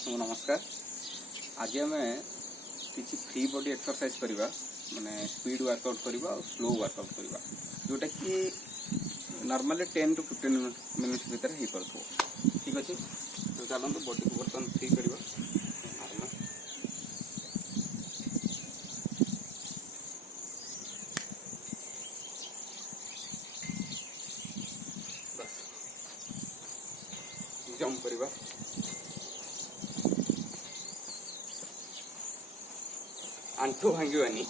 समस्त नमस्कार। आज आम किसी फ्री बॉडी एक्सरसाइज करवा माने स्पीड वर्कआउट करवा और स्लो वर्कआउट करवा जोटा कि नॉर्मली 10 to 15 मिनट्स भीतर हो पार। ठीक अच्छे तो चलते बॉडी को बर्तमान फ्री करवा। जंप करवा आंठू भांगवानी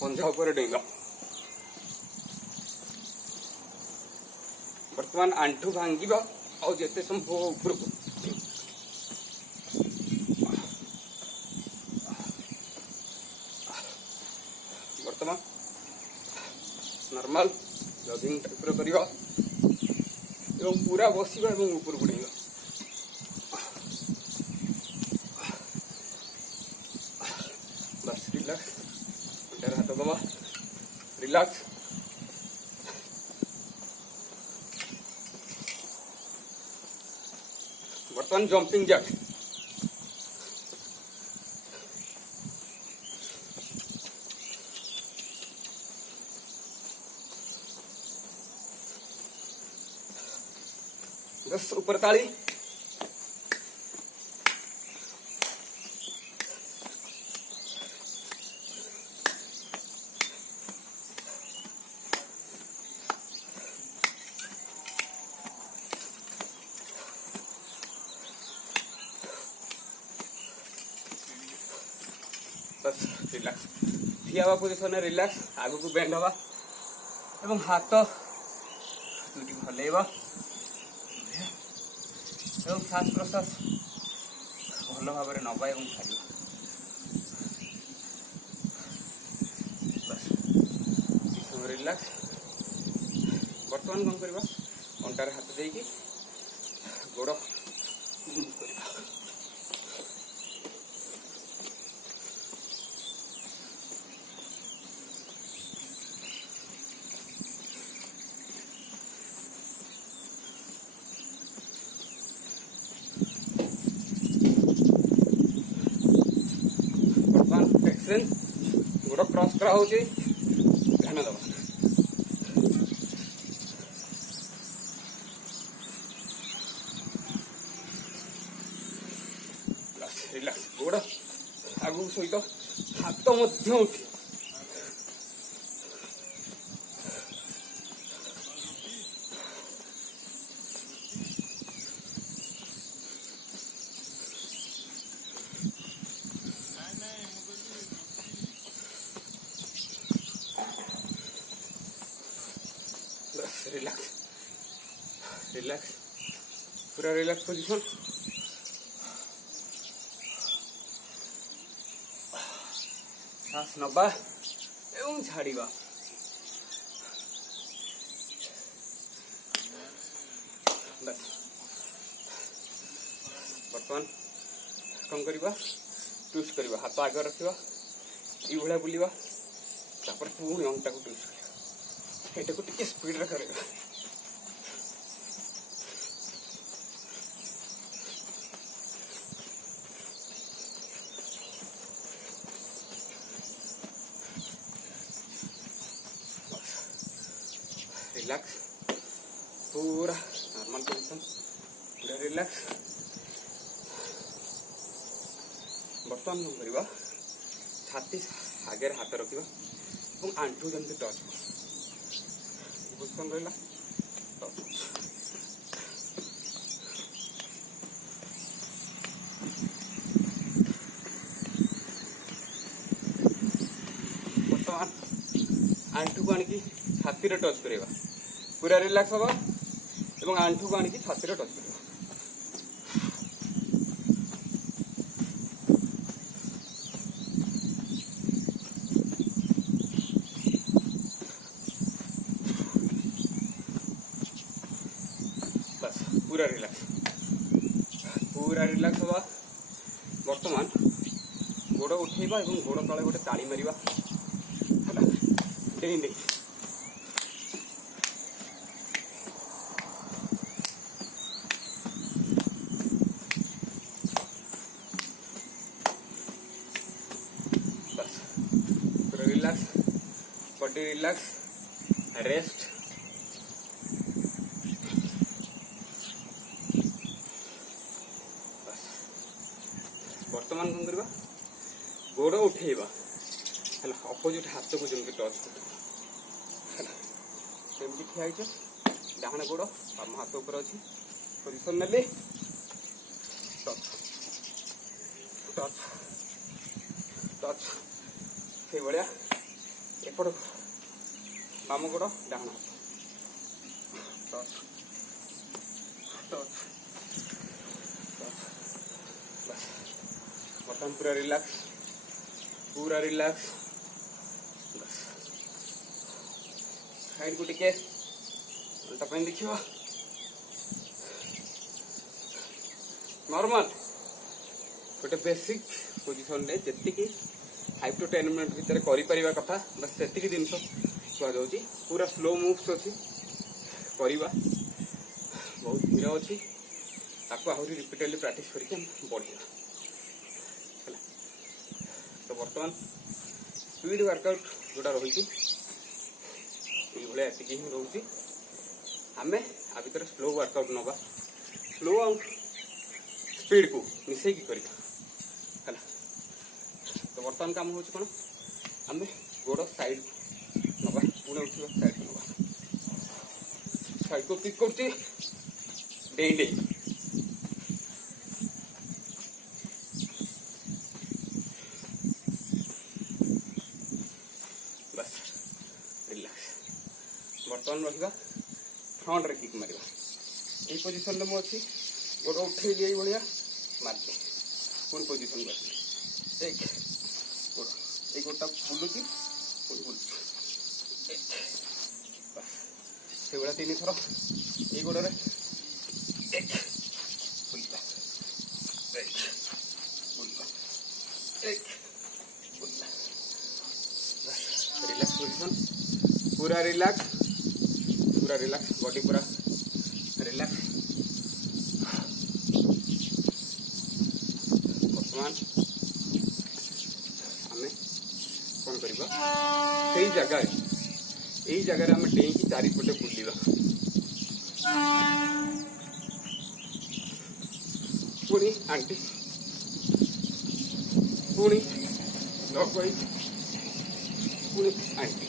पंजा उपर डेंगा। बर्तमान आंठू भांगा और जिते संभव ऊपर को बर्तमान नॉर्मल जॉगिंग टाइप करवा एवं पूरा बसवा और ऊपर को डेंगा। बस रिलैक्स हाथ दबा रिलैक्स। बर्तमान जंपिंग जैक बस ऊपर ताली बस रिलैक्स ठिया पोजिशन रिलैक्स आगु को बेंड हवा एवं हाथ दुटी हलैब एवं श्वास प्रश्वास भल भाव में नवा और छाड़। बस समय रिलैक्स। बर्तमान कौन करवा अंटार हाथ देकी गोड़ गोड़ क्रॉस करा ध्यान दबा। रिलैक्स गोड़ आगु सहित हाथ मध्य उठी रिलैक्स रिलैक्स पूरा रिलैक्स पोजीशन। सांस नबा एवं छाड़िबा। बस बर्तमान कौन करवा ट्विस्ट करवा हाथ आगे रखा ये बुलवा तापर पुणी अंगटा को ट्विस्ट करवा एटा को टिके स्पीड रे करवा। रिलैक्स पूरा नॉर्मल पोजीशन पूरा रिलैक्स। बर्तमान कौन करवा छाती आगे हाथ रखा और आंठू जमी टच पोजिशन रहा। बर्तमान आंठू को आनिकी छाती रे टच करवा पूरा रिलैक्स हवा एवं आंठू को आनिकी छाती रे टच करवा। बस पूरा रिलैक्स हवा। बर्तमान गोड़ उठेबा एवं गोड़ तले गोटे ताली मारिबा डेई डेई। Relax, body relax, rest. बर्तमान कौन करवा गोड़ उठेबा है अपोजिट हाथ को जमी टच कर ठिया डाण गोड़ बाम हाथ ऊपर अच्छी पोजिशन ने टच टच टच से भाया एपट बाम गोड़ डाण हाथ टच टच बस बर्तमान पूरा रिलैक्स बस साइड को टिके उल्टा पानी देखिए नॉर्मल गोटे बेसिक पोजिशन रे जी 5 to 10 मिनट भितर करिपरिबा कथा बस सेतिकी जिनस कुआ जाउची पूरा स्लो मूव्स अछि करिबा बहुत धीरे अछि ताको आहुरी रिपीटेडली प्रैक्टिस करके बढ़िया है। तो बर्तमान स्पीड वर्कआउट जोटा रही ये ही रोचे आम आ भर स्लो वर्कआउट नवा स्लो आउ स्पीड को मिसेक कर तो बर्तमान काम हो कौन आम गोड़ साइड नवा पुणे उठा साइड को नवा साइड को किक कर बस रिलैक्स बर्तमान रहा फ्रंट रे किक मारिबा ये पोजिशन रे मु अच्छी गोड़ उठे लिए भाया मारते पुणी पोजिशन को एक गोड़ ये गोटा बुलूची बस से भाया 3 थर ये गोड़ रे एक बुलवा एक बुलवा एक बुलवा बस रिलैक्स पोजिशन पूरा रिलैक्स बॉडी पूरा रिलैक्स। बर्तमान आम कौन करवा से जगह आम डेईकी चारिपटे बुलवा पुणी आंटी पुणी क्लॉकवाइज पुणी आंटी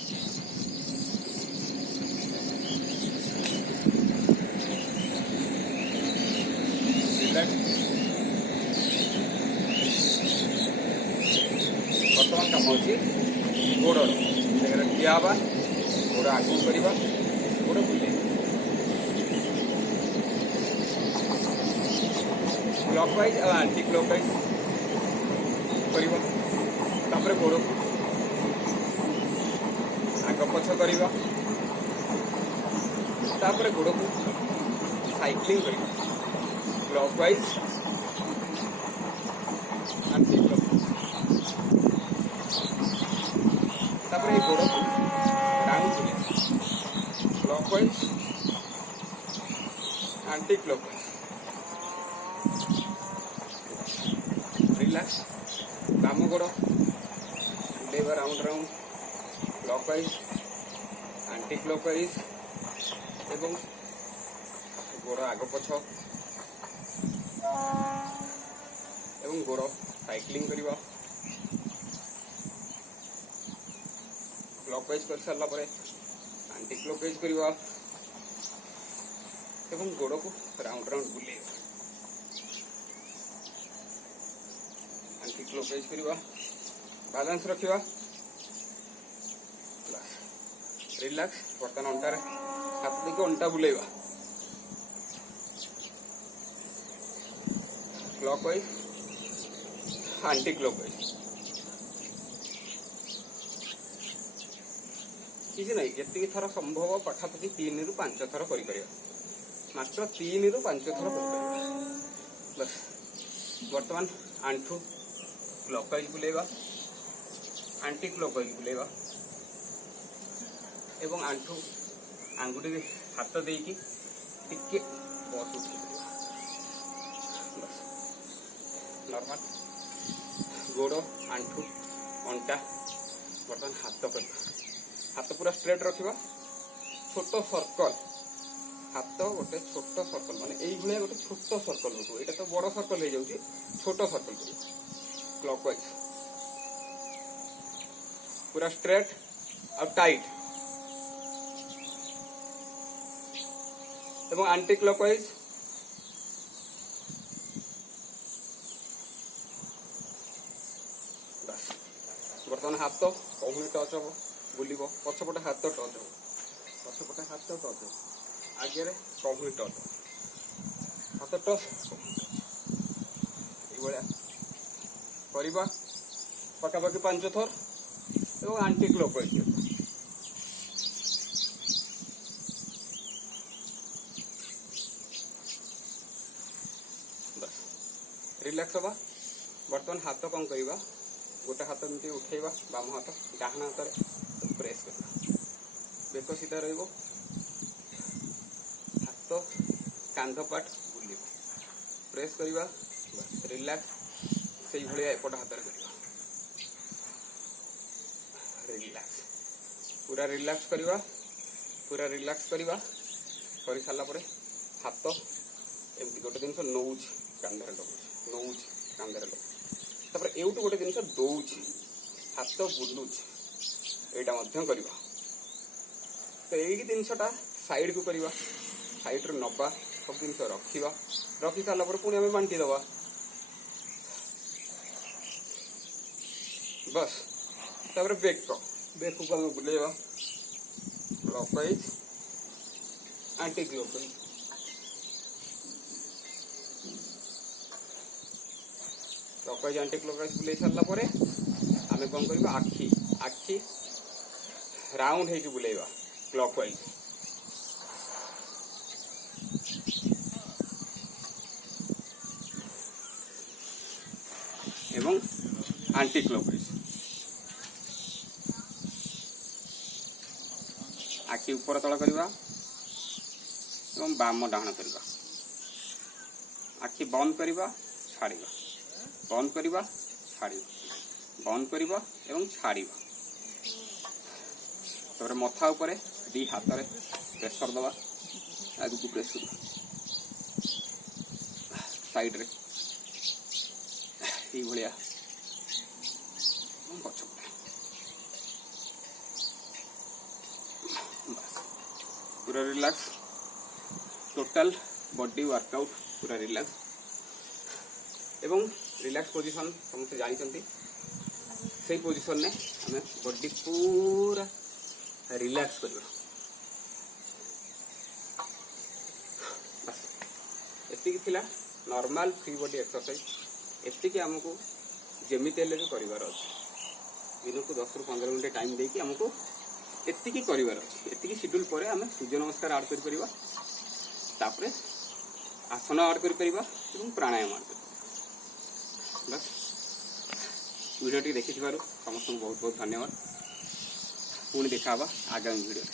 बर्तमान कम अच्छी गोड़ ठिया हवा गोड़ आगू करवा गोड़ बुले क्लॉकवाइज और आंटी क्लॉकवाइज कर गोड़ आग पछ करवा गोड़ को साइक्लिंग कर क्लॉकवाइज आंटी क्लॉकवाइज गोड़ को down clockwise anti clockwise relax बाम गोड़ राउंड क्लॉकवाइज एंटी क्लॉकवाइज एवं गोड़ आग पछ एवं गोड़ साइक्लिंग करवा क्लॉकवाइज कर सारा पर एंटी क्लॉकवाइज करवा एवं गोड़ को राउंड बुले एंटी क्लॉकवाइज करवा बैलेंस रखा रिलैक्स बर्तमान अंटार हाथ देके अंटा बुलेवा क्लॉकवाइज एंटी क्लॉकवाइज किसी ना जी थर संभव पाखापाखि 3 ରୁ 5 थर कर मात्र 3 ରୁ 5 थर कर बस बर्तमान आंठू क्लॉकवाइज बुलेवा एंटी क्लॉकवाइज बुलेवा एवं आंठू आंगुठी हाथ देकी टिके बस उठे बस नॉर्मल गोड़ आंठू अंटा बर्तमान हाथ करवा हाथ पूरा स्ट्रेट रखा छोट सर्कल हाथ गोटे छोट सर्कल माने यही भाया गोटे छोट सर्कल हो ये तो बड़ सर्कल हो जाऊँगी छोट सर्कल कर क्लॉकवाइज पूरा स्ट्रेट और टाइट एवं एंटी क्लॉकवाइज बस बर्तमान हाथ कौन टच हम बुल पछपटे हाथ टच हम पछपटे हाथ टच हम आगे कौन टच हाथ टच ये पखापाखि 5 थर एवं एंटी क्लॉकवाइज बस रिलैक्स हवा बर्तमान हाथ कौन करवा गोटे हाथ एमती उठेवा बाम हाथ डाहाण हाथ प्रेस करवा बेक सीधा रही हाथ कांध पार्ट बुल प्रेस करवा बस रिलैक्स से भाया एपट हाथ रिलैक्स पूरा रिलैक्स करवा कर सारा हाथ एमती गोटे जिन नौ कांधे लगू कांधे लगू तापर एवटू गोटे जिन दौच हाथ बुलूच यहाँ करवा तो यही जिनसा साइड को करवा साइड रू नवा सब जिन रखा रखी सारा पुणी आम बांटी दवा बस तापर बेक को आम बुलेवा clockwise anti clockwise clockwise anti clockwise बुले सारा आम कौन करवा आखि आखि राउंड होगी बुलेवा क्लॉकवाइज एवं एंटी क्लॉकवाइज आखि ऊपर तल करवा एवं बाम डाहाण करवा आखि बंद करवा छाड़वा बंद करवा छाड़वा बंद करवा एवं छाड़वा तापर मथा उपर दी हाथ में प्रेशर दवा आगे को प्रेस करवा साइड रे ये भाया पूरा रिलैक्स टोटल बॉडी वर्कआउट पूरा रिलैक्स एवं रिलैक्स पोजीशन समस्त जानते से पोजीशन ने हमें बॉडी पूरा रिलैक्स करवा बस एति थिला नॉर्मल फ्री बॉडी एक्सरसाइज एति आमको जमीते भी करार अच्छे दिन को 10 ରୁ 15 मिनट टाइम देकी आमको एति करार अच्छे एति शेड्यूल पर आम सूर्य नमस्कार आड कर आसन आड कर प्राणायाम आड कर बस वीडियो देखि समस्त बहुत बहुत धन्यवाद पुणी देखा आगामी वीडियो।